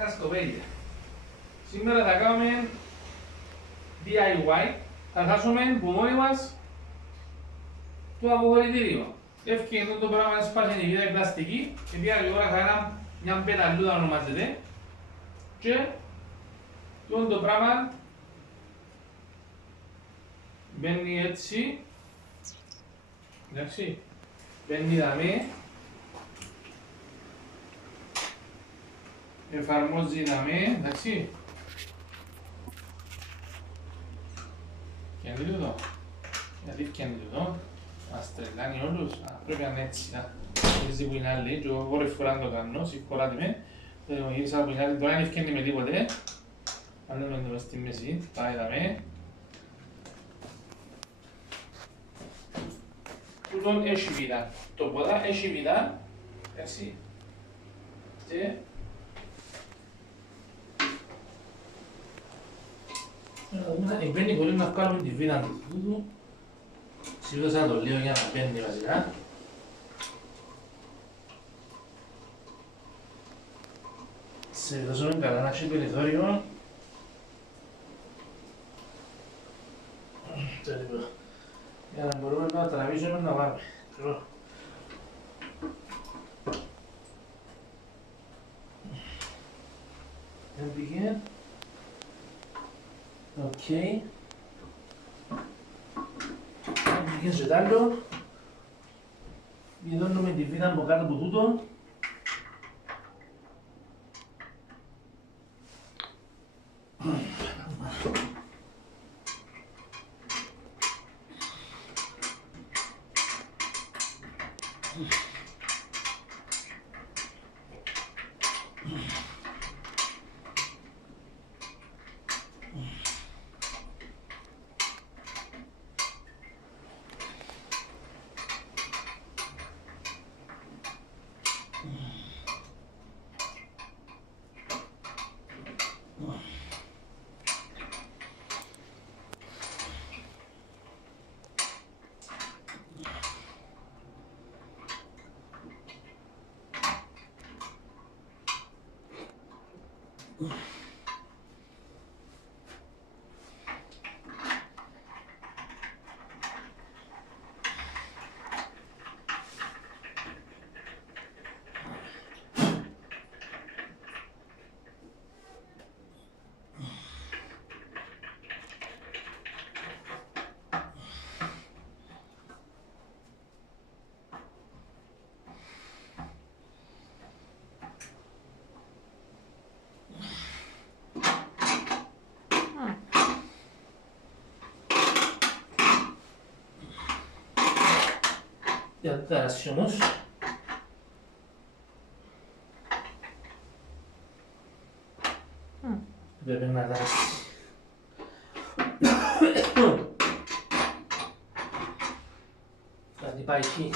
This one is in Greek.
Κασκοπέλια. Σήμερα θα κάνουμε DIY. Θα χάσουμε που μόνοι μας το αποχωρητήριο. Εύκαινο το πράγμα να σπάσει η βίδα η πλαστική και πια γρήγορα θα έκανα μια πεταλούδα ονομάζεται και το πράγμα μπαίνει έτσι, εντάξει, μπαίνει δαμέ, εφαρμόζει δαμέ, εντάξει, και τούτο, γιατί φτιάχνει τούτο, μας τρελάνει όλους, πρέπει να είναι έτσι, έτσι που είναι άλλη, και εγώ φορές φορά το κάνω, συγχωράτε με, γύρισα από την άλλη, τώρα δεν φτιάχνει με τίποτε, αν δεν στη μέση, πάει δαμέ. Τούτον έχει βίδα, το ποδά έχει βίδα, εντάξει, και μπαίνει πολύ να βγάλουμε τη βίδα του τούτου, σίγουρα το λέω για να μπαίνει βασικά. Σε δώσουμε καλά να έχει περιθώριο. Για να μπορούμε να τραβήσουμε να πάμε. Δεν πήγε. Οκ. Δεν πήγε σε τ' άλλο. Βιδώνουμε τη βίδα από κάτω από τούτο. Για τα ταράσει όμως. Πρέπει να ταράσει. Κάτι πάει εκεί.